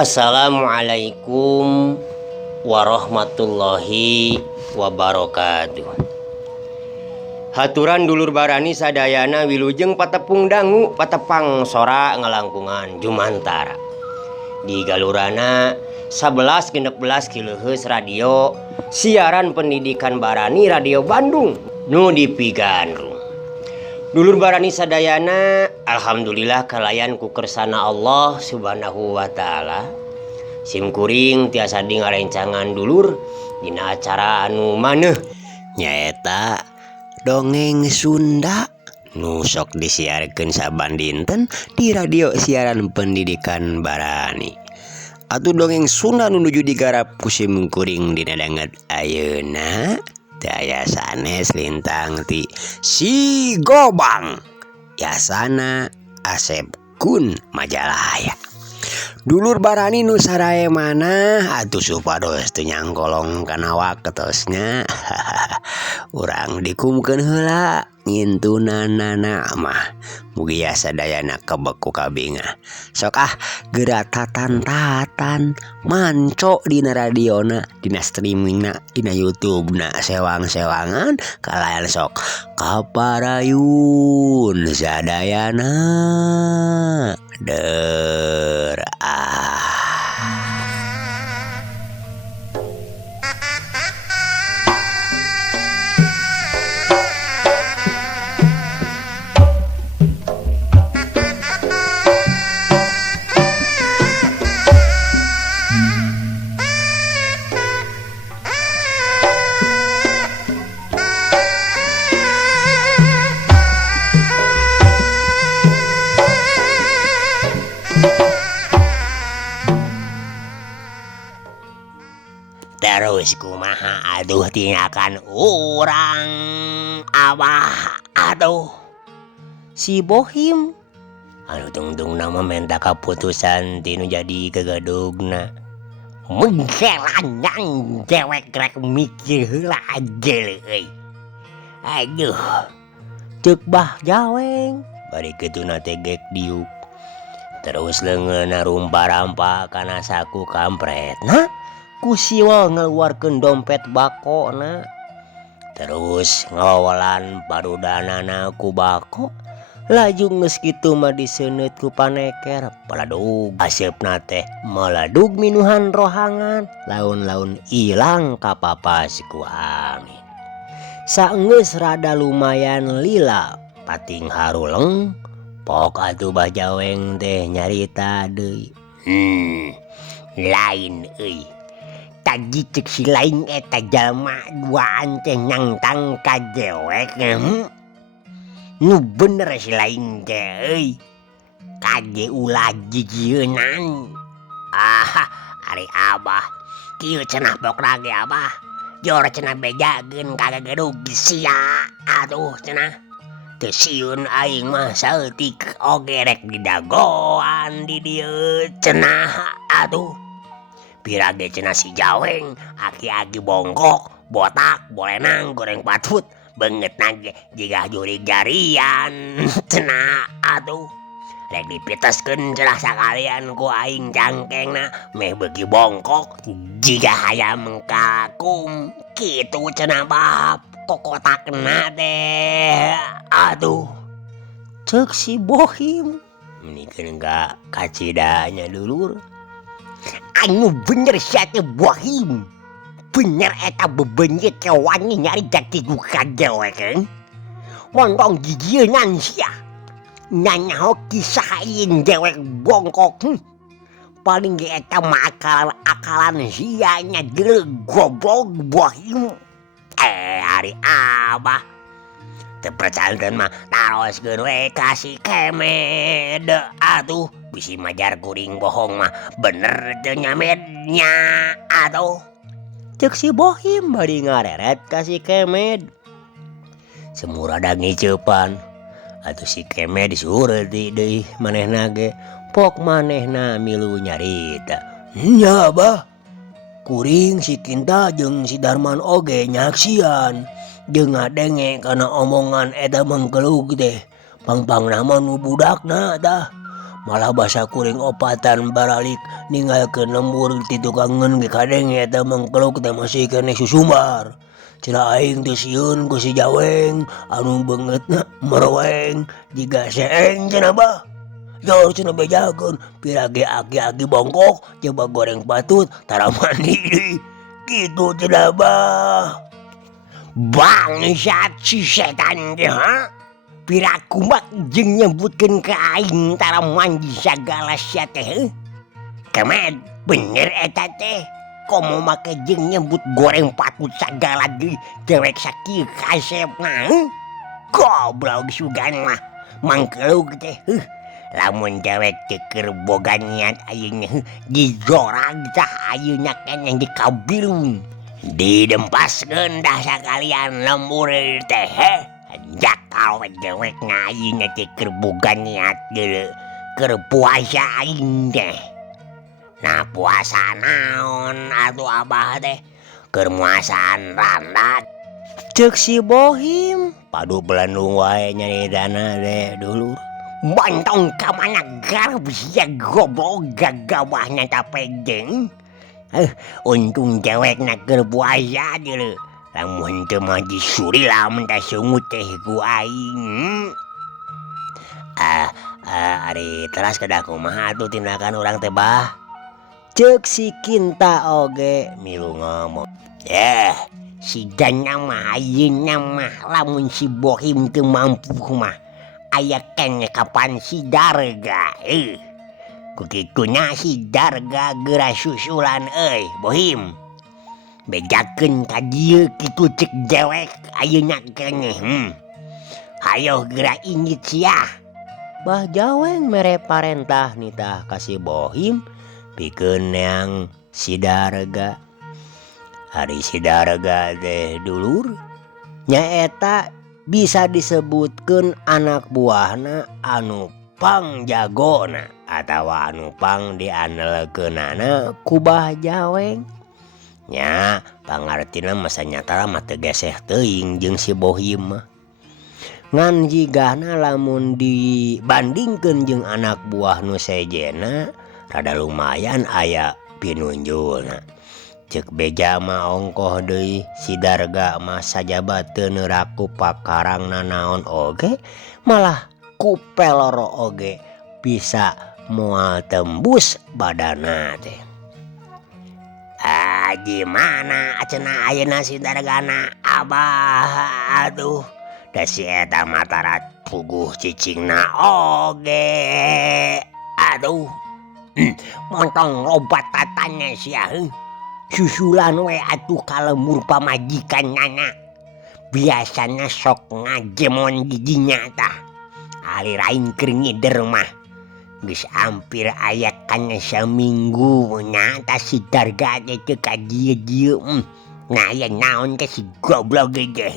Assalamualaikum warahmatullahi wabarakatuh. Haturan dulur barani sadayana wilujeng patepung dangu patepang sora ngalangkungan jumantara. Di galurana 11-16 kHz radio siaran pendidikan barani Radio Bandung nu dipigandrung. Dulur barani sadayana alhamdulillah kalayan ku kersana Allah subhanahu wa ta'ala. Simkuring tiasa ngarencangan dulur dina acara anu maneh nyaeta dongeng Sunda nu sok disiarkeun saban dinten di radio siaran pendidikan barani. Atuh dongeng Sunda nu nuju digarap ku simkuring dina danget ayeuna daya sanes lintang ti si Gobang yasana Asep Kun Majalaya. Dulur barani nu sarae mana atuh supados teu nyangkolong kana waketosnya urang dikumkeun heula ngintunanana mah mugi sadayana kebeku kabinga sok geura tatan manco dina radiona dina streamingna dina YouTube-na sewang-sewangan kalayan sok kaparayun sadayana der terus kumaha aduh tinyakan urang abah aduh si Bohim anu tungtung nama menta kaputusan tinu jadi kegadugna mengkeranyang cewek rek mikir heula aja euy aduh ceuk bah jaweng bari kituna tegek diuk terus leungeunna rumpa-rampa kana saku kampretna ku siwal ngeluarkeun dompet bakona terus ngawalan parudanana ku bako laju geus kitu mah diseuneut ku paneker paladug asepna teh maladug minuhan rohangan laun-laun ilang kapapas ku angin saenggeus rada lumayan lila pating haruleng pok atuh bajaweng teh nyarita deui lain euy tadi cek si lain eta jalma duaan teh nyangtang kajewek nu bener si lain teh euy kage ulah jijieunnan ari abah kieu cenah pokna ge abah jor cenah bejakeun kagak gedug sia atuh cenah teu sieun aing mah saeutik oge rek didagoan di dieu cenah atuh pirage cenah si jaweng aki-aki bongkok botak bolenang goreng patut beungeut nage jiga jurig jarian cenah atuh rek dipiteskeun cenah sakalian ku aing cangkengna meh beuki bongkok jiga hayam kakum kitu cenah bab kokotakna teh aduh ceuk si Bohim mendingan enggak kacidanya dulur anu bener sia teh Bohim bener eta bebenyet kewangi nyari jati guka dewek montong jijieunnan sia nyanyaho kisah aing dewek bongkok paling ge eta mah akalan sianya geuleuh goblok Bohim. Ari Abah teu percanten mah taroskeun we ka si Kemed atuh bisi majar kuring bohong mah bener teu nyamednya atuh. Cek si Bohim bari ngareret ka si Kemed. Semurada ngiceupan atuh si Kemed disureuti deui manehna ge pok manehna milu nyarita. Nya Bah, kuring si Kinta jeung si Darman oge nyaksian jeung ngadenge kana omongan eta mangkelug teh. Pangpangna mah nu budakna tah. Malah basa kuring opatan baralik ninggalkeun lembur ti tukangeun ge kadenge eta mangkelug teh masih keneh susumbar. Cenah aing teh sieun ku si Jaweng anu beungeutna merweng jiga seeng cenah Bah. Yor cenah bejakeun pirage aki-aki bongkok coba goreng patut tara mandi deui. Kitu cenah Bah. Bangsat si setan teh ha. Piraku mah jeung nyebutkeun ka aing tara mandi sagala sia teh. Kemed bener eta teh. Komo make jeung nyebut goreng patut sagala deui dewek sakieu kasepna. Goblok sugan mah mangkelug teh. Lamun dewek teu keur boga niat ayeuna dijorag tah ayeuna keneh dikabilung. Didempaskeun dah sakalian lembur teh. Jakal we dewek ayeuna teh keur boga niat geuleuh keur puasa aing teh. Nah puasa naon atuh Abah teh? Keur muasaan randat. Ceuk si Bohim padu Belendung wae nyaridana teh dulur. Bantong ka mana garep sia goblok gagabahna tapejeng. Untung dewekna keur puasa deuleu. Lamun teu mah disuri lamun teh sungut teh ku aing. Ari teras kada kumaha atuh tindakan urang teh Bah? Ceuk si Kinta oge milu ngomong. Si Jana mah ayeuna mah lamun si Bohim teu mampu mah aya keneh kapan si Darga. Kukituna si Darga geura susulan euy Bohim. Bejakeun ka dieu kitu cek dewek ayeuna keneh. Hayo geura ingit sia. Bah Jaweng mere parentah nitah ka si Bohim pikeun neang si Darga. Ari si Darga teh dulur nyaeta bisa disebutkeun anak buahna anu pangjagona atawa anu pang diandelkeunana ku Bah Jaweng. Nya pangartina masa nyata mah teu geseh teuing jeung si Bohim mah. Ngan jigana lamun dibandingkeun jeung anak buah nu sejena rada lumayan aya pinunjulna. Ceuk beja mah ongkoh deui si Darga mah sajabat teu neuraku pakarangna naon oge malah ku peloro oge bisa moal tembus badanna teh. Gimana cenah ayeuna si Dargana Abah atuh da si eta matarat puguh cicingna oge. Aduh. Montong lobat tatanya sia. Susulan we atuh kalembur pamajikanna. Biasana sok ngajemon giginya tah. Ali rain keur ngider mah. Geus hampir aya kana saminggu nya tah si Darga teh ka dieu-dieu. Nah aya naon teh si goblok ge.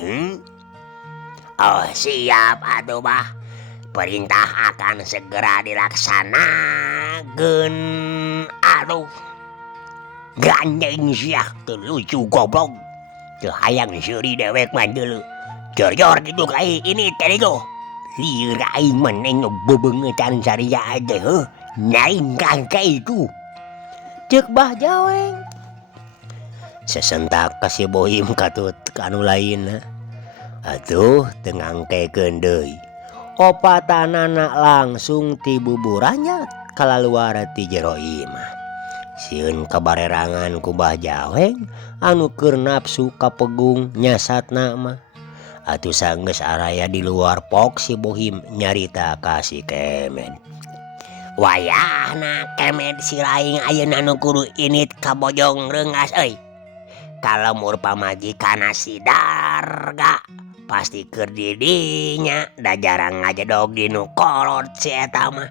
Oh siap atuh Bah. Perintah akan segera dilaksanakeun. Aduh. Gandeng sia teu lucu goblok. Teu hayang seuri dewek mah deuleu. Jor-jor kitu kai ini teh itu. Lieur aing meneng bebeungetan saria teh heuh. Nyaing kangke itu. Ceuk Bah Jaweng. Sesentak ka si Bohim katut ka anu lainna. Atuh teu ngangkekeun deui. Opatanana langsung ti buburanya kalaluar ti jero imah. Sieun kabarerangan ku Bah Jaweng anu keur nafsu kapegung nyasatna mah. Atuh sanggeus araya di luar pok si Bohim nyarita ka si Kemed. Wayahna kemet si laing ayeuna nu kudu init ka Bojong Rengas euy. Kalemur pamajikanna si Darga pasti keur di dinya da jarang ngajedog dinu kolot si eta mah.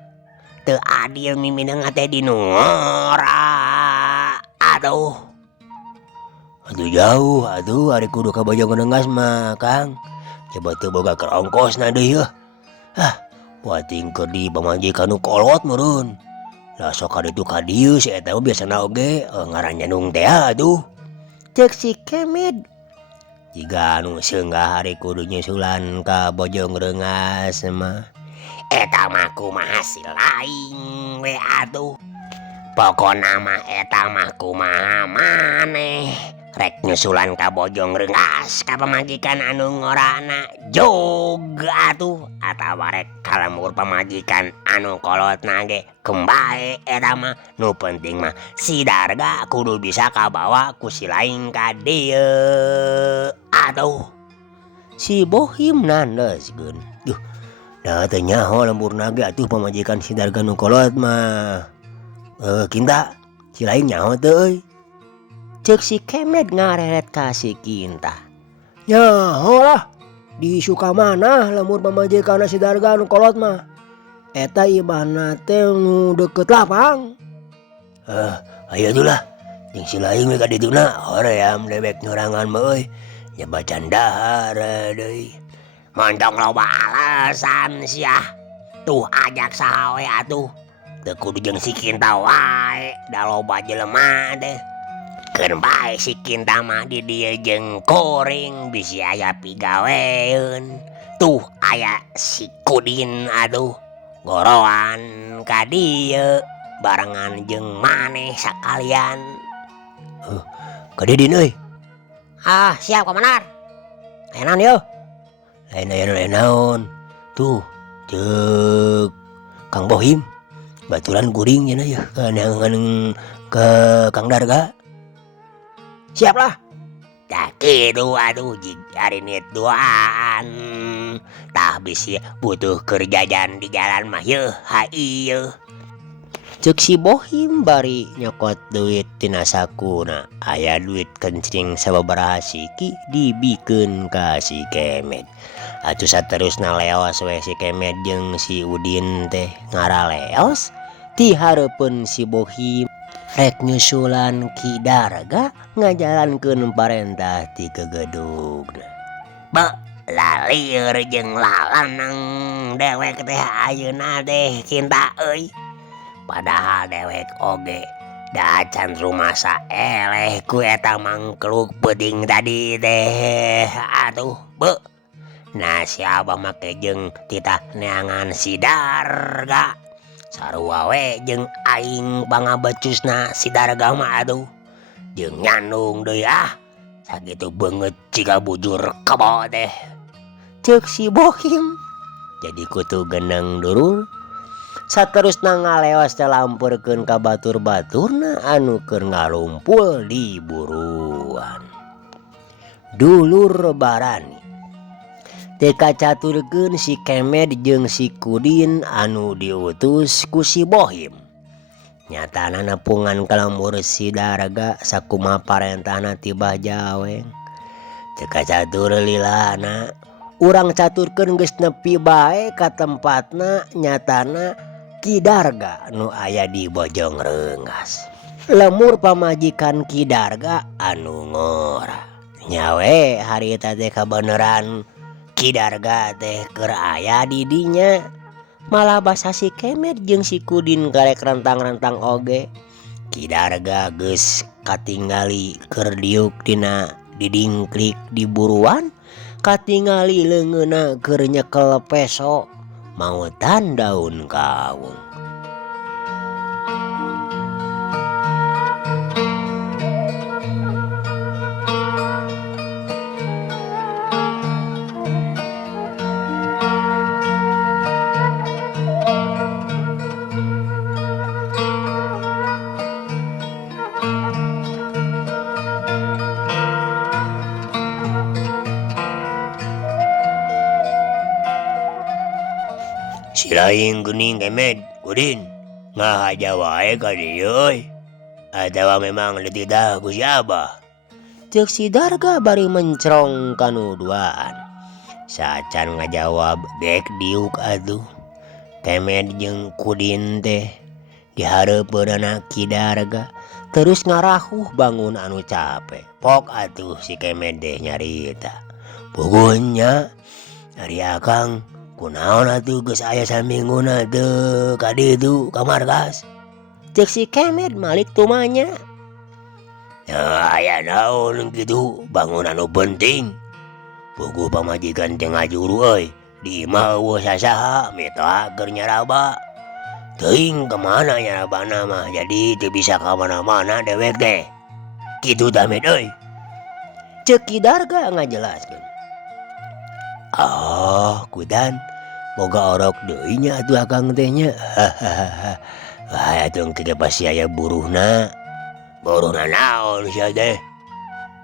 Teu adil mimina teh dinu ngora. Aduh. Atuh jauh atuh ari kudu ka Bojong Rengas mah Kang. Coba teu boga keur ongkosna deui yeuh. Wating keur di pamajikan nu kolot meureun. Lah sok kaditu ka dieu si eta mah biasana oge ngaranna nung teh atuh. Ceuk si Kemet. Jiga anu seunggah hari kudu nyusulan ka Bojong Rengas mah. Eta mah kumaha si laing we atuh. Pokona mah eta mah kumaha maneh rek nyusulan ka Bojong Rengas ka pamajikan anu ngorana Jog atuh atawa rek kalemur pamajikan anu kolotna ge kembae eta mah nu penting mah si Darga kudu bisa kabawa ku si laing ka dieu atuh. Si Bohim nandeskeun. Duh, da teh nyaho lemurna ge atuh pamajikan si Darga nu kolot mah. Kinta si laing nyaho teu euy. Ceuk si Kemet ngareret ka si Kinta. Nyaho lah. Di Sukamana lemur pamajikanna si Darga nu kolot mah. Eta imahna teh nu deukeut lapang. Aya tulah. Jeung si laing we ka dituna hoream dewek nyorangan mah euy. Nya bacan dahar deui. Montong loba alasan sia. Tuh ajak saha we atuh. Teu kudu jeung si Kinta wae. Da loba jelema teh. Keur bae si Kinta mah di dieu jeung Koring bisi aya pigaweun. Tuh aya si Kudin aduh goroan ka dieu barengan jeung maneh sakalian. Ka Didin euy. Siap komandan. Aya naon yeuh? Lain naon. Tuh ceuk Kang Bohim baturan kuring cenah yeuh ke Kang Darga. Siap lah. Tah kitu aduh jig ari niat duaan. Tah bisi butuh keur jajan di jalan mah yeuh ieu. Ceuk si Bohim bari nyokot duit tina sakuna. Aya duit kencing sababaraha siki dibikeun ka si Kemet. Atuh saterusna leos we si Kemet jeung si Udin teh ngaraleos ti hareupeun si Bohim rek nyusulan Ki Darga ngajalankeun parentah ti kegedugna. Lalieur jeung lalanang dewek teh ayeuna teh Kinta euy. Padahal dewek oge da acan rumasa eleh ku eta mangkluk peuting tadi teh atuh beuh. Nah si Abah make jeung titah neangan si Darga. Sarua we jeung aing pangabecusna si Darga mah aduh. Jeung nyandung deui sakitu beungeut jiga bujur kebo teh. Ceuk si Bohim. Jadi kutu geneng durul. Saterusna ngaleos teh lampurkeun ka batur-baturna anu keur ngalumpul di buruan. Dulur Barani teu kacaturkeun si Kemet jeung si Kudin anu diutus ku si Bohim. Nyatana nepungan kalemur si Darga sakumaha parentahna ti Bajaweng. Teu kacatur lilana. Urang caturkeun geus nepi bae ka tempatna nyatana Ki Darga nu aya di Bojong Rengas. Lemur pamajikan Ki Darga anu ngora. Nyawe hari eta teh kabeneran Ki Darga teh keur aya di dinya. Malah basa si Kemet jeung si Kudin karek rentang-rentang oge. Ki Darga geus katingali keur diuk tina didingklik di buruan. Katingali leungeunna keur nyekel peso mautan daun kawung. Si laing geuning Kemet, Kudin. Ngahaja wae ka dieu euy. Atawa memang letitah ku si Abah. Cek si Darga bari mencrong kanuduaan. Sacan ngajawab dek diuk atuh. Kemed jeung Kudin teh dihareupeunana Ki Darga terus ngarahuh bangun anu capek. Pok atuh si Kemed teh nyarita. Puguhnya ari akang kunaon atuh geus aya samingguna teu ka ditu ka markas. Cek si Kemed malik tumanya. Aya naon gitu bangun anu penting. Puguh pamajikan teh ngajuru euy. Di imah eueuh sasaha meta keur nyaraba. Teuing kemana nyarabana mah jadi teu bisa ka mana-mana dewek teh. Kitu tah Med euy. Ceuk Ki Darga ngajelaskeun. Kudan boga orok deui nya atuh akang teh nya. Wah atuh engke pasti aya buruhna. Buruhna naon sia teh?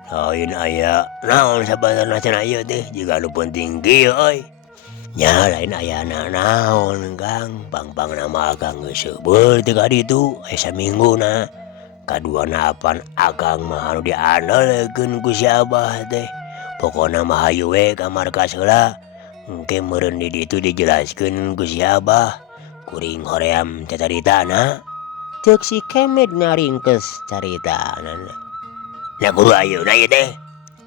Lain aya naon sabanarna cenah ieu teh jiga anu penting kieu euy. Nya lain aya naon Kang, pang-pangna mah akang geus seubeul teh ka ditu aya samingguna. Kaduana apan akang mah anu diandalkeun ku si Abah teh. Pokona mah hayu we ka markas heula. Engke meureun di ditu dijelaskeun ku si Abah. Kuring hoream cacaritana. Ceuk si Kemed ngaringkes caritana. Nah kudu ayeuna ieu teh.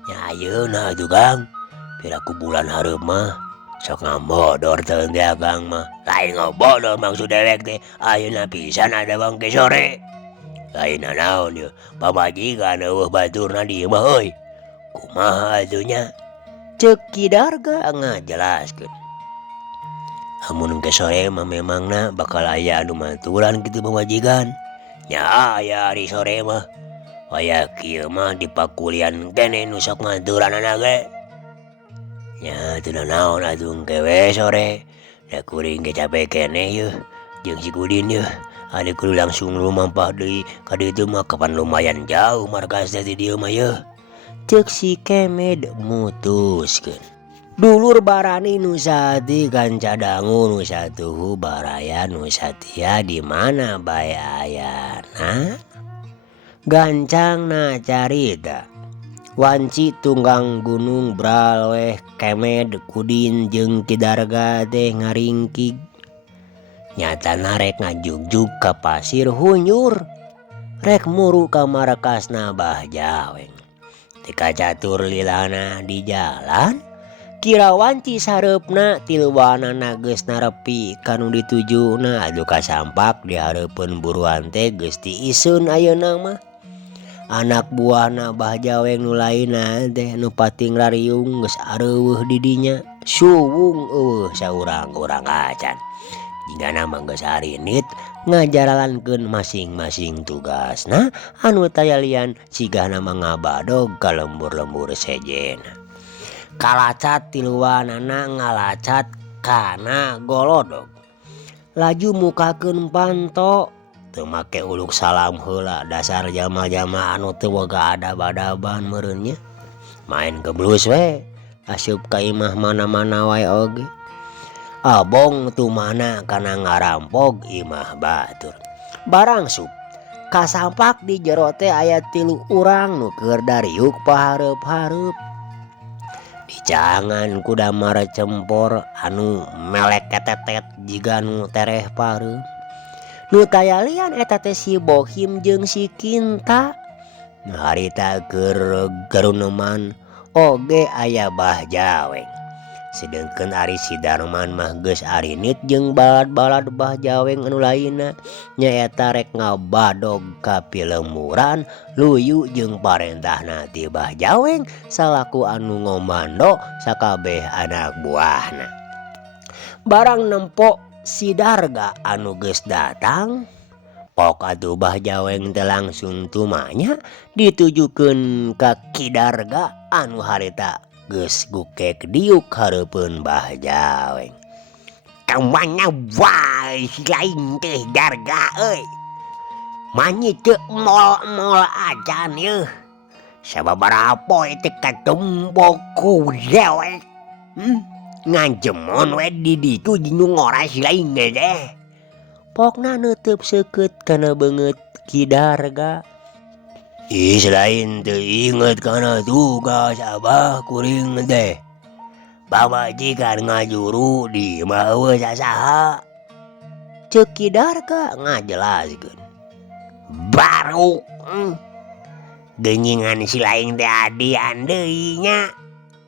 Nya ayeuna atuh Kang. Piraku bulan hareup mah sok ngambodor teu teh akang mah. Lain ngabodor maksud dewek teh. Ayeuna pisan ada bangke sore. Lainna naon ieu? Pamajikan eueuh baturna di imah euy. Kumaha atuh nya? Ceuk Ki Darga ngajelaskeun. Amun engke sore mah memangna bakal aya anu maturan kitu pamajikan. Nya aya ari sore mah. Aya kieu mah dipakulian keneh nu sok maturanana ge. Nya teu naon atuh engke we sore. Da kuring ge capek keneh yeuh jeung si Kudin yeuh. Ade kudu langsung lumampah deui ka ditu mah kapan lumayan jauh markas teh ti dieu mah yeuh. Ceuk si Kemed mutuskeun. Dulur barani nu sati kanca dangu nu satuhu baraya nu satia di mana bae ayana. Gancangna carita. Wanci tunggang gunung bral weh Kemed Kudin jeung Ki Darga teh ngaringkig. Nyatana rek ngajugjug ka pasir hunyur. Rek muru ka markasna Bah Jaweng. Tika catur lilana di jalan. Kira wanci sareupna tiluanana geus narepi kanu ditujuna adu kasampak di hareupeun buruan teh geus tiiseun ayeuna mah. Anak buahna Bah Jaweng nu lainna teh nu pating rariung geus areuweuh di dinya. Suwung eueuh saurang-urang acan. Jigana mah geus harinit ngajaralankeun masing-masing tugasna anu tayalian sigana mah ngabadog ka lembur-lembur sejena. Kalacat tiluanana ngalacat kana golodog. Laju mukakeun panto. Teu make uluk salam heula dasar jama-jama anu teu boga adab-adaban meureun nya. Main geblus we. Asup ka imah mana-mana wae oge. Abong tumana kana ngarampog imah batur. Barang sup kasampak di jero teh aya 3 urang nu keur dariuk pahareup-hareup. Dicangan ku damar cempor anu melek ketetet jiga nu tereh pareup. Nu tayalian eta teh si Bohim jeung si Kinta. Nu harita keur garuneman oge aya Bah Jaweng. Sedengkeun ari si Darman mah geus arinit jeung balad-balad Bah Jaweng anu lainna nyaeta rek ngabadog ka pilemuran luyu jeung parentahna ti Bah Jaweng salaku anu ngomando sakabeh anak buahna. Barang nempo si Darga anu geus datang, pok atuh Bah Jaweng teh langsung tumanya ditujukeun ka Ki Darga anu harita geus gukek diuk hareupeun Bah Jaweng. Kamana wae si lain teh Darga euy. Manyi teu mol-mol acan yeuh. Sababaraha poe teh katumbok ku dewek. Nganjemon we di ditu jeung ngora si lain teh. Pokna nutup seukeut kana beungeut Ki Darga. Selain teu inget kana tugas abah kuring teh, pamajikan ngajuru di mawa sasaha. Ceuk Ki Darga ngajelaskeun. Baru geningan si laing teh adian deui nya.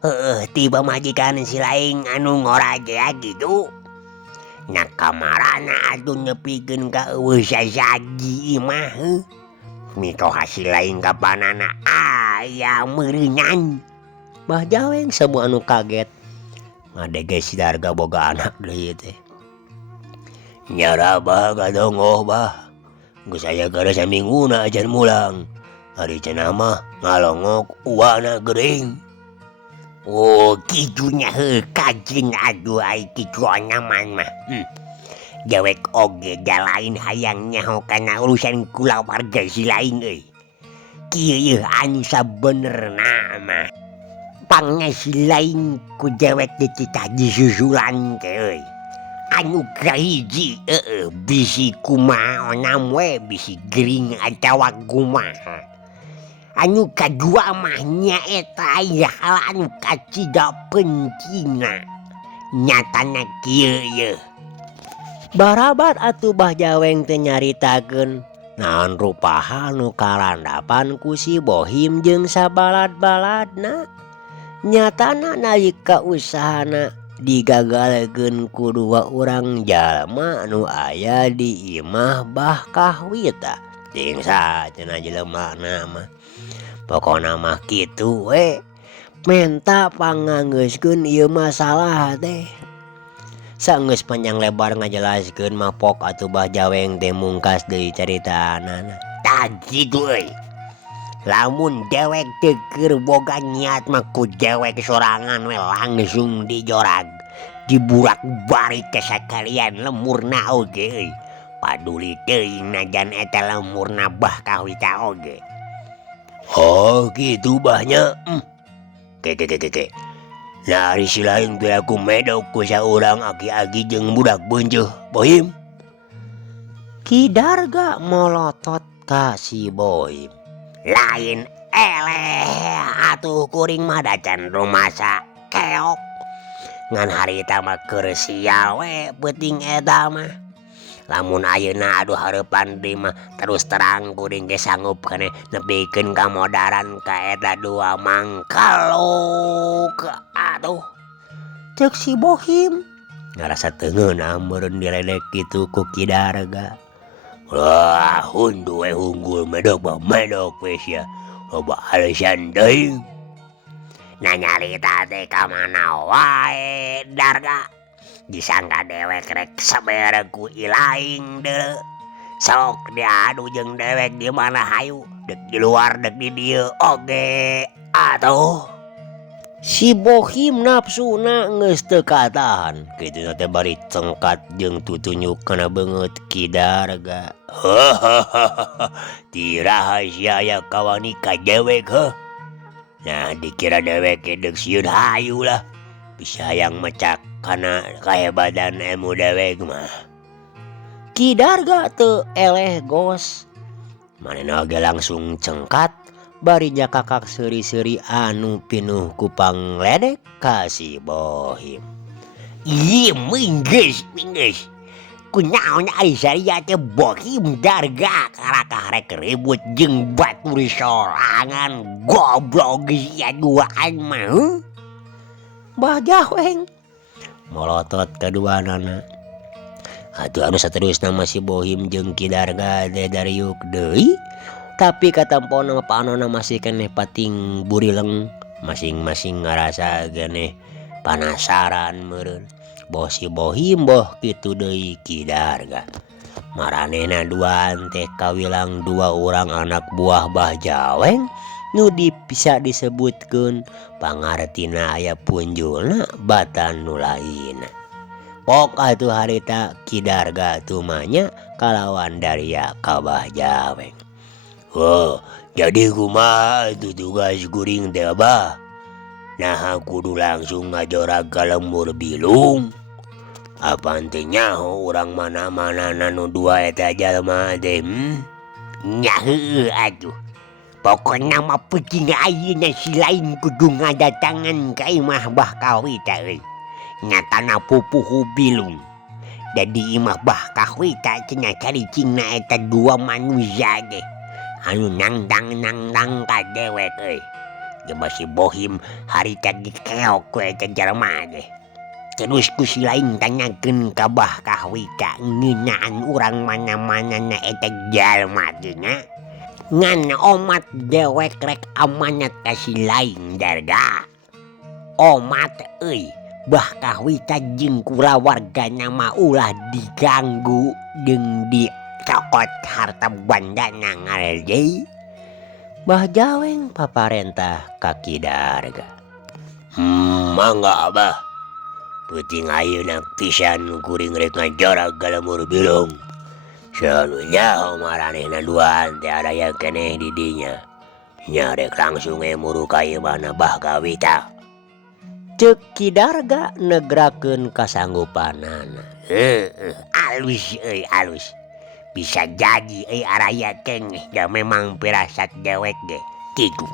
Heueuh ti pamajikan si laing anu ngoragea kitu. Na kamarana atuh nyepikeun ka eueuh sasaji imah mitoha si laing kapanana aya meureunan. Bah Jaweng semua anu kaget ngadege si Darga boga anak deui teh. Nyara bah kadongoh bah, geus aya gara samingguna acan mulang. Ari cenah mah ngalongok uwana gering. Oh kitunya heuh kajen aduh ai kitu nyaman mah. Dewek oge jalain hayang nyaho kana urusan kulawarga si laing euy. Kieu yeuh anu sabenerna mah pangnya si laing ku dewek dititah disusulan teh euy. Anu kahiji bisi kumaha onam we bisi gering atawa kumaha. Anu kadua mah nyaeta aya hal anu kacida pentingna. Nyatana kieu yeuh. Barabat atuh Bah Jaweng teh nyaritakeun naon rupaha nu kalandapan ku si Bohim jeung sabalad-baladna. Nyatana nalika usahana digagalkeun ku dua urang jalma nu aya di imah Bah Kahwita. Ting sacenah jelemana mah. Pokona mah kitu we. Menta panganggeuskeun ieu masalah teh. Saenggeus panjang lebar ngajelaskeun mah pok atuh Bah Jaweng teh mungkas deui caritaanana. Tah kitu euy. Lamun dewek teu keur boga niat mah ku dewek sorangan we langsung dijorag. Diburak-balik ke sakalian lemurna oge euy. Paduli teuing najan eta lemurna Bah Kahwita oge. Oh kitu bahnya. Ke. Nah ari si laing teh aku medok ku saurang aki-aki jeung budak beunjeuh Bohim. Ki Darga molotot ka si Bohim. Lain eleh atuh kuring mah da can rumasa keok. Ngan harita mah keur sial we peuting eta mah. Lamun ayeuna aduh hareupan deui mah terus terang kuring ge sanggup keneh nepikeun kamodaran ka eta dua mangkaluk. Aduh. Ceuk si Bohim ngarasa teu ngeunah meureun diledek kitu ku Ki Darga. Wah, hundu we hunggul medok we sia. Loba alesan deui. Na nyarita teh ka mana wae Darga. Disangka dewek rek sabeure ku ilaing deuleu. Sok diadu jeung dewek di mana hayu, dek di luar dek di dieu oge atuh. Si Bohim nafsuna geus teu katahan, kituna teh bari cengkat jeung tutunyuk kana beungeut Ki Darga. Ti rahasia aya kawani ka dewek heuh. Nah dikira dewek ge deuk sieun hayu lah. Bisa hayang mecak kana kahebatan emu dewek mah. Ki Darga teu eleh gos. Manehna oge langsung cengkat bari nya kakak seuri-seuri anu pinuh ku pangledek ka si Bohim. Ieu minggeus. Kunaon ari saria teh Bohim Darga karakah rek ribut jeung batur sorangan goblok sia duaan mah. Bah Jaweng molotot kaduanana. Atuh anu saterusna mah si Bohim jeung Ki Darga teh dariuk deui. Tapi katampona paanonna masih keneh pating burileng. Masing-masing ngarasa keneh panasaran meureun. Boh si Bohim boh kitu deui Ki Darga. Maranehna duaan teh kawilang dua urang anak buah Bah Jaweng nu bisa disebutkeun pangartina aya punjulna batan nu lainna. Pok atuh harita Ki Darga tumanya kalawan Daria ka Bah Jaweng. Oh, jadi kumaha atuh tugas kuring teh Abah? Nah kudu langsung ngajorag ka lembur bilung. Apa intinya orang mana-mana nanu dua eta jalma teh? Nya heueuh atuh. Pokona mah peuting ayeuna si lain kudu ngadatangan ka imah Bah Kawita euy. Nyatana pupuhu bilung. Jadi imah Bah Kawita cenah caricingna eta dua manusia ge. Anu nangdang ka dewek euy. Coba si Bohim harita dikeok ku eta jalma ge. Terus ku si lain tanyakeun ka Bah Kawita ngeunaan urang mana-manana eta jalma teh nya. Ngan omat dewek rek amanat ka si lain darga. Omat euy, Bah Kawita jeung kulawargana mah ulah diganggu jeung dicokot harta bandana ngalje. Bah Jaweng paparentah ka Ki Darga. Mangga Abah. Peuting ayeuna pisan kuring rek ngajarak ka lemur bilung. Salunya maranehna duaan teh ada yang keneh di dinya. Nyarek langsung muru ka imahna Bah Kawita. Ceuk Ki Darga negrakeun kasanggupanana. Alus euy alus. Bisa jadi araya keneh da memang pirasat dewek ge. Kitu.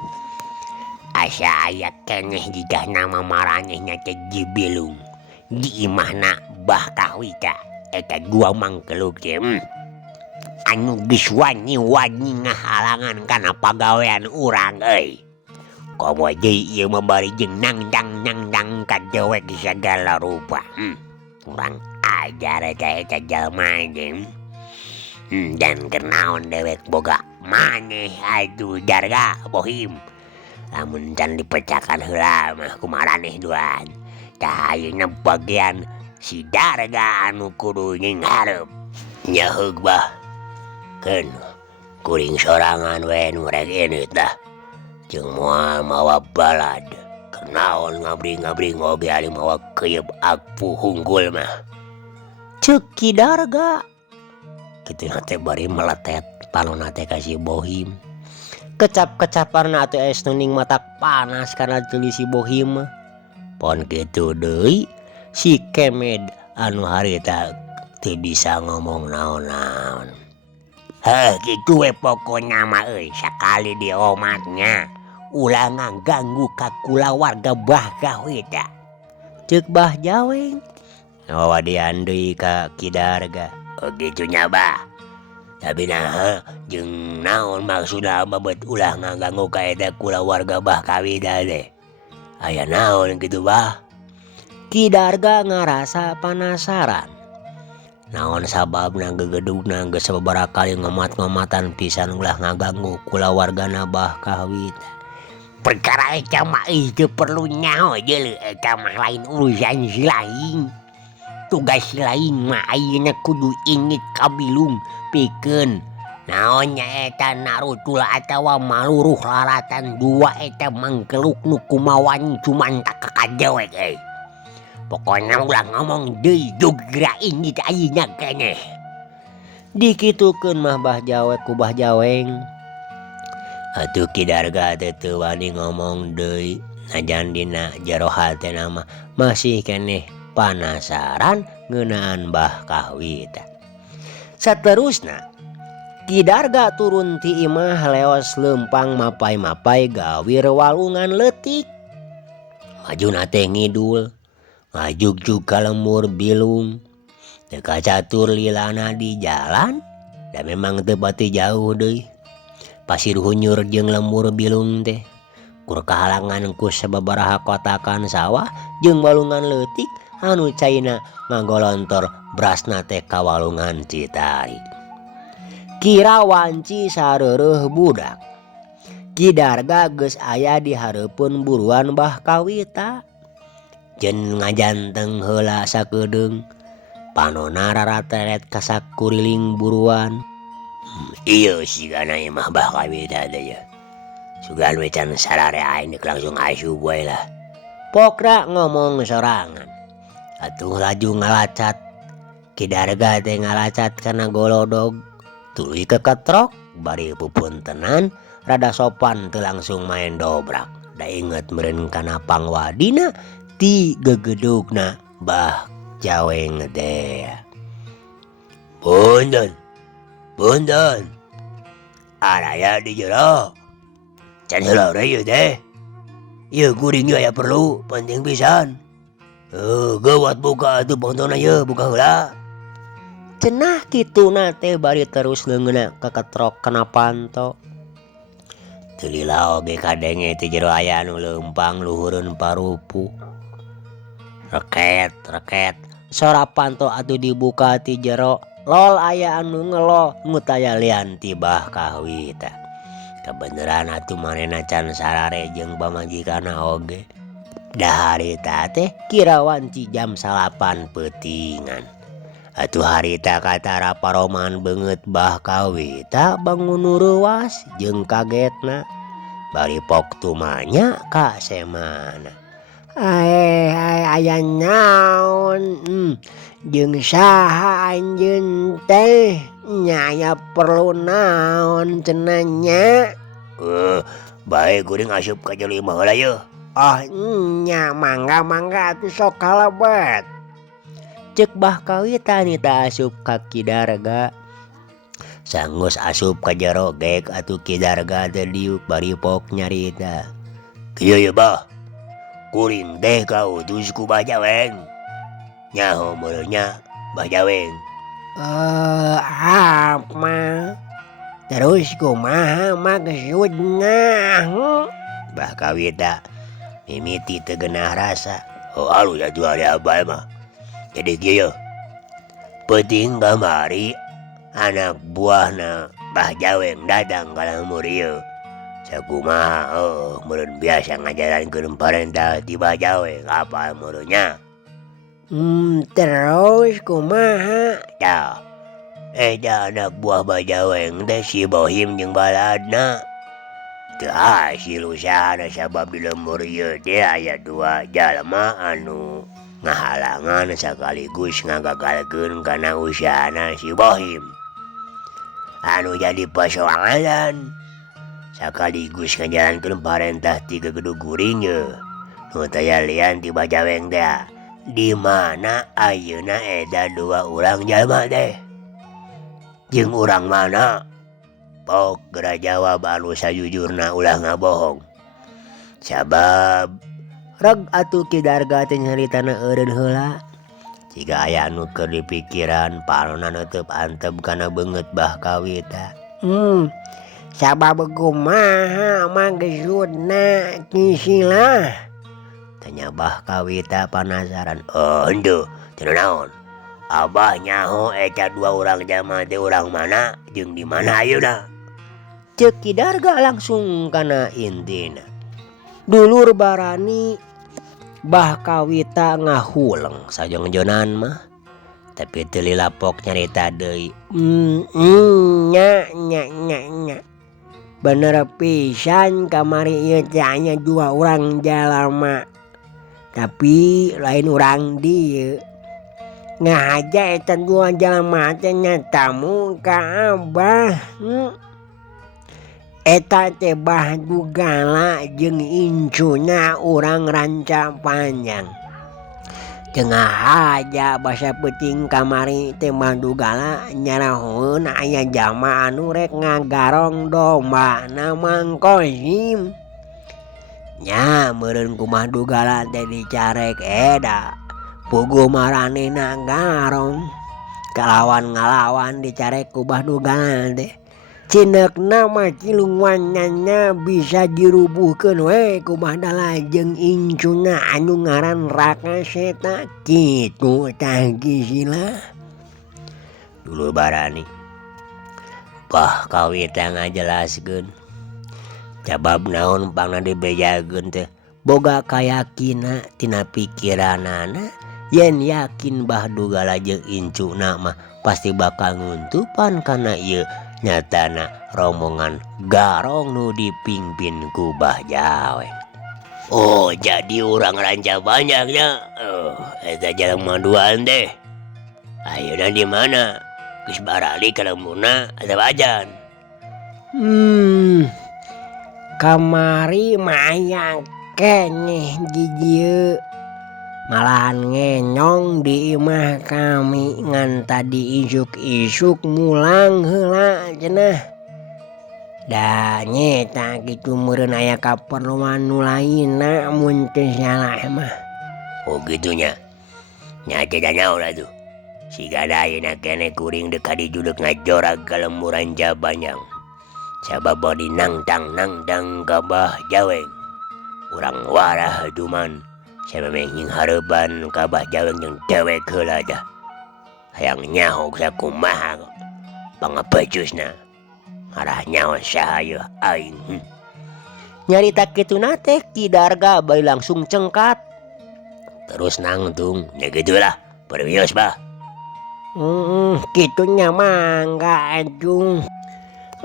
Asa aya keneh jigah nama maranehna teh Jibilung. Di imahna Bah Kawita eta dua mangkeluk teh. Anu geus wani-wani ngahalangan kana pagawean urang euy. Komo deui ieu mah bari jeung nangdang ka dewek sagala rupa. Urang ajar eta jalma ge. Dan kenaon dewek boga maneh atuh Darga Bohim. Lamun can dipecakan heula mah kumaraneh duaan. Tah ayeuna bagian si Darga anu kudu nyingharep. Nya heug Bah. Keun kuring sorangan we nu rek eneut dah. Jeung moal mawa balad. Kenaon ngabring-ngabring oge ari mawa keuyeub akpu hunggul mah. Ceuk Ki Darga. Kitu teh bari meletet panonna teh ka si Bohim. Kecap-kecaparna atuh es nuning matak panas karena tuluy si Bohim mah. Pon kitu deui si Kemed anu harita teu bisa ngomong naon-naon. Gitu we pokoknya mah euy sakali di omatnya ulah ngaganggu ka kulawarga Bah Kawita. Ceuk Bah Jaweng. Wadian deui ka Ki Darga. Oh gitu nya Bah. Tapi nah jeung naon maksudna babet ulah ngaganggu ka eta kulawarga Bah Kawita teh. Aya naon kitu Bah? Ki Darga ngarasa penasaran. Naon sababna gegedugna geus sababaraha kali ngomat-ngomatan pisan ulah ngaganggu kulawargana Bah Kawita. Perkara eta mah teu perlu nyaho deuleu eta mah lain urusan si lain. Tugas si lain mah ayeuna kudu ingit ka bilung pikeun naon nya eta narutul atawa maluruh laratan dua eta mangkeluk nu kumawan cuman tak kakadewek euy. Pokoknya ulah ngomong deui jugra ini ayeuna keneh. Dikitukeun mah Bah Jawek ku Bah Jaweng. Atuh Ki Darga teh teu wani ngomong deui najan dina jero hatena mah masih keneh panasaran ngeunaan Bah Kawita. Saterusna Ki Darga turun ti imah leos leumpang mapai-mapai gawir walungan leutik. Majuna teh ngidul. Ngajugjug ka lemur bilung. Teu kacatur lilana di jalan. Da memang teu bati jauh deui. Pasir hunyur jeung lemur bilung teh. Kur kahalangan ku sababaraha kotakan sawah jeung walungan leutik anu caina ngagolontor brasna teh ka walungan Citarik. Kira wanci sareureuh budak. Ki Darga geus aya di hareupeun buruan Bah Kawita. Jen ngajanteng heula sakedeung. Panonna rarateret ka sakuriling buruan. Ieu sigana imah Bah Kawita teh ya. Sugan we can sarare aing langsung asup we lah. Pokra ngomong sorangan. Atuh laju ngalacat. Ki Darga teh ngalacat kana golodog. Tuluy keketrok bari pupuntenan rada sopan teu langsung main dobrak. Da inget meureun kana pangwadina ti gegedugna Bah Jaweng teh. Punten, punten. Araya di jero. Can heula ieu teh. Ieu kuring aya perlu, penting pisan. Gawat buka atuh pontona ieu, buka heula. Cenah kituna teh bari terus leungeuna kaketrok kana panto. Teu lila oge kadenge ti jero aya anu leumpang luhureun parupu. Reket, reket. Sora panto atuh dibuka ti jero. Lol aya anu ngelo ngutaya lian tibah kahwita. Kebeneran atuh manehna can sarare jeung pamajikanna oge. Da harita teh kirawan ci jam 8 peutingan. Atuh harita katara paroman beungeut bah kawita bangun ruas jeung kagetna. Bari pok tumanya ka semana. Aya naon? Jeung saha anjeun teh? Nya aya perlu naon cenah nya? Bae kuring asup ka jelema heula yeuh. Nya mangga atuh sok kalebet. Ceuk bah kawita nita asup ka kidarga. Sanggeus asup ka jero gek atuh kidarga teh diuk bari pok nyarita. Kieu ye bah. Kuring teh kautus ku Bajaweng. Nyaho meureunnya Bajaweng. Apa? Terus kumaha maksudna? Bah kawita mimiti teu geunah rasa. Alus atuh ari abah mah. Jadi kieu. Peuting kamari anak buahna Bajaweng datang ka lamur ieu. Sakumaha meureun biasa ngajarankeun parentah ti Bajaweng apa meureunnya? Terus kumaha? Tah. Eta anak buah Bajaweng teh si Bohim jeung baladna. Teu hasil usahana sabab di lemur ieu teh aya 2 jalma anu ngahalangan sakaligus ngagagalkeun kana usahana si Bohim. Anu jadi pasoalan sakaligus ngajalankeun parentah ti gegedug kuring ye. Nu taya lian ti Bajaweng teh. Di mana ayeuna eta 2 urang jalma teh? Jeung urang mana? Pok geura jawab anu sajujurna ulah ngabohong. Sabab reg atuh kidarga teh nyaritana eureun heula. Jiga aya anu keur dipikiran palona neuteup antep kana beungeut bah kawita. Sabab kumaha maksudna kisilah? Tanya bah kawita panasaran. Henteu, cenah naon? Abah nyaho eta 2 urang jalma teh urang mana jeung di mana ayeuna? Ceuk kidarga langsung kana intina. Dulur barani bah kawita ngahuleng sajongjonan mah. Tapi teu lila pok nyarita deui. Nya. Bener pisan kamari ieu teh aya 2 urang jalma. Tapi lain urang dieu. Ngahaja eta 2 jalma teh nyatamu ka Abah. Eta teh Bah Dugala jeung incuna urang Ranca Panjang. Tengah haja basa peuting kamari teh Bah Dugala nyarahoeun aya jalma anu rek ngagarong domba na Mang Kosim. Nya meureun ku Bah Dugala teh dicarek eda. Puguh maranehna garong. Kalawan ngalawan dicarek ku Bah Dugala teh. Cineukna mah cilungannya bisa dirubuhkeun we ku Bahdala jeung incuna anu ngaran Rakaseta. Kitu tah gisila. Dulu barani bah kawita ngajelaskeun. Cabab naon pangna dibejakeun teh boga kayakina tina pikiranana yen yakin Bah Dugala jeung incuna mah pasti bakal nguntupan kana ieu nyatana rombongan garong nu dipimpin ku Bajaweng. Oh, jadi urang Ranca Panjangnya. Eta jalma duaan teh. Ayeuna di mana? Geus baralik ka lemurna asa bajan? Kamari mah aya keneh di dieu. malahan ngenyong di imah kami ngan tadi isuk-isuk mulang heula cenah. Da nyeta kitu meureun aya kaperluan nu lainna mun teu salah mah. Oh gitunya. Nya teh da naon atuh? Sigana ayeuna keneh kuring deuk kadijuduk ngajorag ka lemuran Jabanyang. Sabab bodi nangtang kabah jaweng. Urang warah duman samemehing hareupan kabah jaweng jeung dewek heula dah. Hayang nyaho sakumaha pangapecusna. Marah nyaho saha aing. Nyarita kituna teh Ki Darga bae langsung cengkat. Terus nangtung, ya gitulah, perwios bah. Kitunya mangga anjung.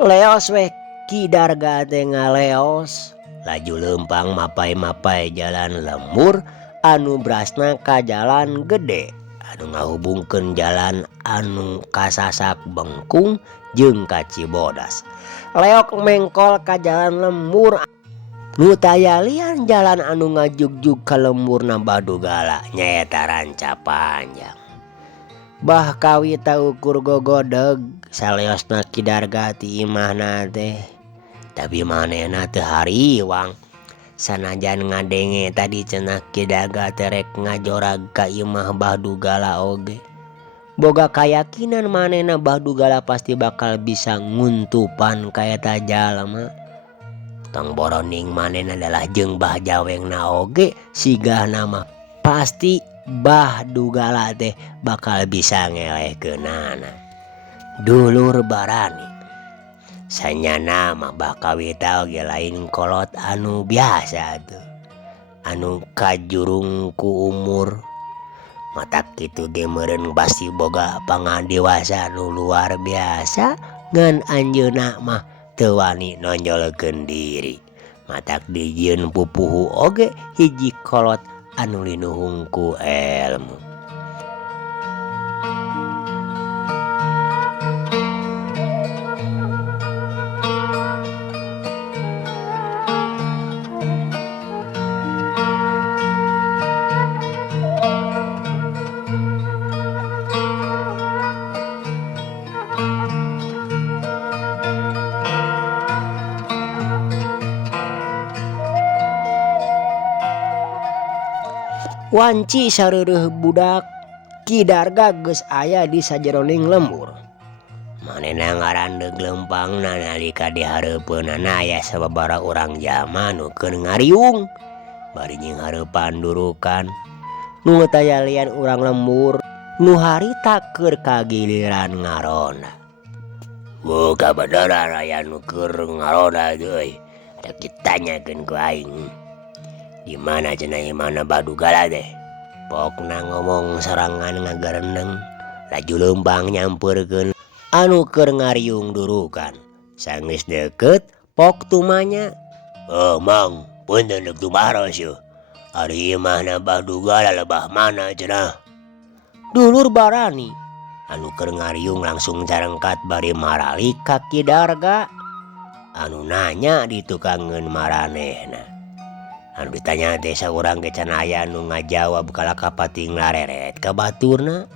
Leos weh Ki Darga teh ngaleos. Laju lempang mapai-mapai jalan lembur anu brasna ka jalan gede. Anu ngahubungkeun jalan anu kasasak Bengkung jeung ka Cibodas. Leok mengkol ka jalan lembur nu tayalian jalan anu ngajugjug ka lemburna Badugala nyaeta Ranca Panjang. Bah kawita ukur gogodeg saleosna Ki Darga ti imahna teh. Tapi manehna teu hariwang. Sanajan ngadenge tadi cenah Ki Darga terek ngajorag ka imah Badugala oge. Boga kayakinan manehna Badugala pasti bakal bisa nguntupan ka eta jalma. Tong boroning manehna adalah jeung bah jawengna oge sigahna mah pasti Badugala teh bakal bisa ngelehkeunana. Dulur Barani sanyana mah bah kawita oge lain kolot anu biasa tuh. Anu kajurung ku umur. Matak kitu ge meureun pasti boga pangadewasa nu luar biasa ngan anjeunna mah teu wani nonjolkeun diri. Matak dijieun pupuhu oge hiji kolot anu linuhung ku elmu. Wanci sareureut budak Ki Darga geus aya di sajeroning lembur. Manehna ngarandeg lempangna nalika di hareupeunana aya sababaraha urang jama nu keur ngariung. Bari nying hareupan durukan nu tayalian urang lembur nu harita keur kagiliran ngaronda. Wo kabeneran aya nu keur ngaronda euy. Tak ditanyakeun ku aing. Di mana cenah imahna Badugala teh? Pokna ngomong sorangan ngagereneng. Laju leumpang nyampeurkeun anu keur ngariung durukan. Sanggeus deukeut pok tumanya. Oh mang, punten deuk tumaros yeuh. Ari imahna Badugala lebah mana cenah? Dulur Barani anu keur ngariung langsung carengkat bari maralik ka Ki Darga. Anu nanya ditukangeun maranehna. Anu ditanya teh saurang ge can aya nu ngajawab kalaka pating lareret ka baturna.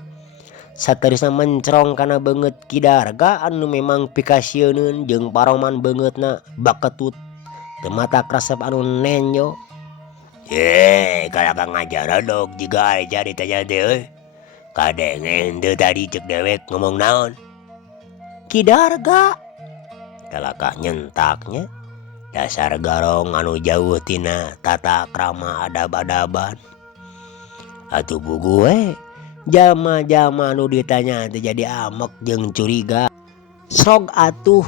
Saterusna mencrong kana beungeut Ki Darga anu memang pikasieun jeung paroman beungeutna baketut teu matak resep anu nenyo. Kalaka ngajarodog jiga aja ditanya teh euy. Kadenge henteu tadi ceuk dewek ngomong naon? Ki Darga Kalaka nyentaknya. Dasar garong anu jauh tina tata krama adab-adaban. Atuh bugu we jalma-jalma anu ditanya teh jadi amek jeung curiga. Sok atuh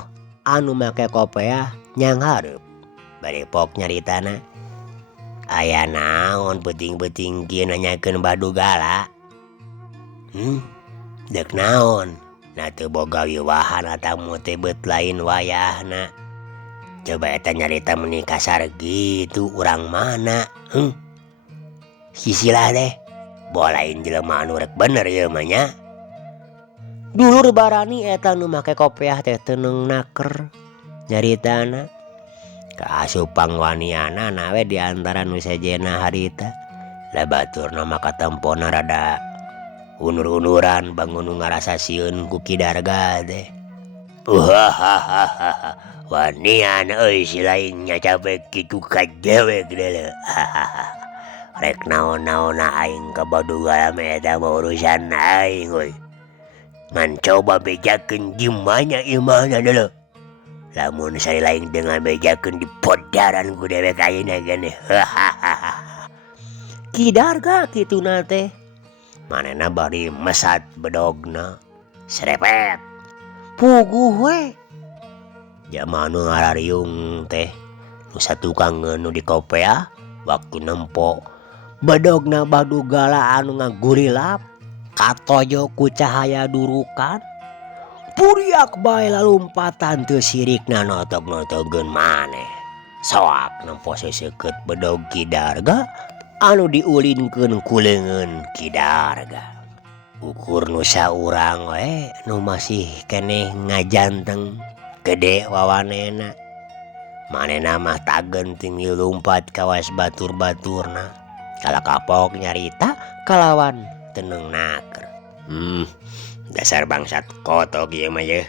anu make kopeah nyang hareup. Bari pok nyaritana. Aya naon peuting-peuting kieu nanyakeun Badugala? Deuk naon? Na teu boga wiwahan atamu teh beut lain wayahna. Coba eta nyarita meuni kasar gitu urang mana? Sisilah deh. Bolain jelema anu rek bener ieu mah nya. Dulur Barani eta nu make kopeah teh teuneng naker nyaritana. Kaasup pangwanianana we di antara nu sejena harita. Lah batur nama katempona rada unur-unuran bangun ngarasa sieun ku Kidarga teh. Hahaha, wanian euy si lainnya capek kitu ka dewek deuleu. Rek naon-naon aing ka Baduga mah eta mah urusan aing euy. Ngan coba bejakeun gimana imahna deuleu. Lamun sari lain dengan bejakeun di podaran ku dewek ayeuna geuning. Kidarga kituna teh. Manehna bari mesat bedogna. Srepet. Puguh we. Jaman nu ngarariung teh nu satukang nu di kopea waktu nempo bedogna Badugala anu ngagurilap katojo ku cahaya durukan puriak bae lalumpatan teu sirikna notog-notogeun maneh soak nempo seseukeut bedog Kidarga anu diulinkeun ku leungeun Kidarga. Ukur nu saurang we nu masih keneh ngajanteng gede wawanena. Manehna mah tagen tinggi lumpat kawas batur-baturna. Kala kapok nyarita kalawan teneng naker. Dasar bangsat kotok ieu mah yeuh.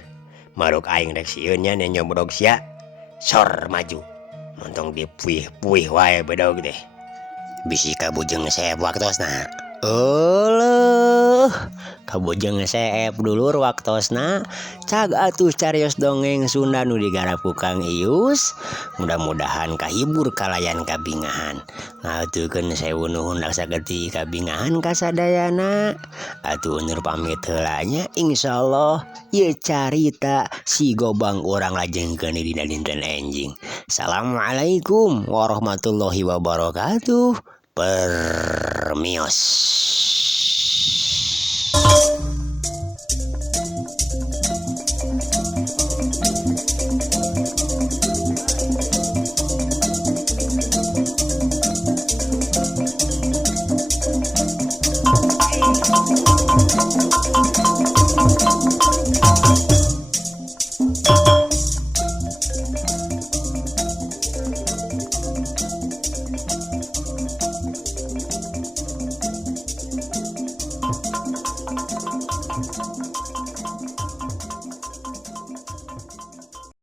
Maruk aing rek sieun nya nyombrog sia. Sor maju. Montong dipuih-puih wae bedog teh. Bisi kabujeng seep waktosna. Eueuh, kabujeng seep dulur waktosna. Cag atuh carios dongeng Sunda nu digarap ku Kang Ius. Mudah-mudahan kahibur kalayan kabingahan. Ngaeutukeun sewu nuhun daksa geti kabingahan kasadayana. Atuh undur pamit heula nya insyaallah ieu carita si Gobang urang lajengkeun dina dinten enjing. Assalamualaikum warahmatullahi wabarakatuh. Permios.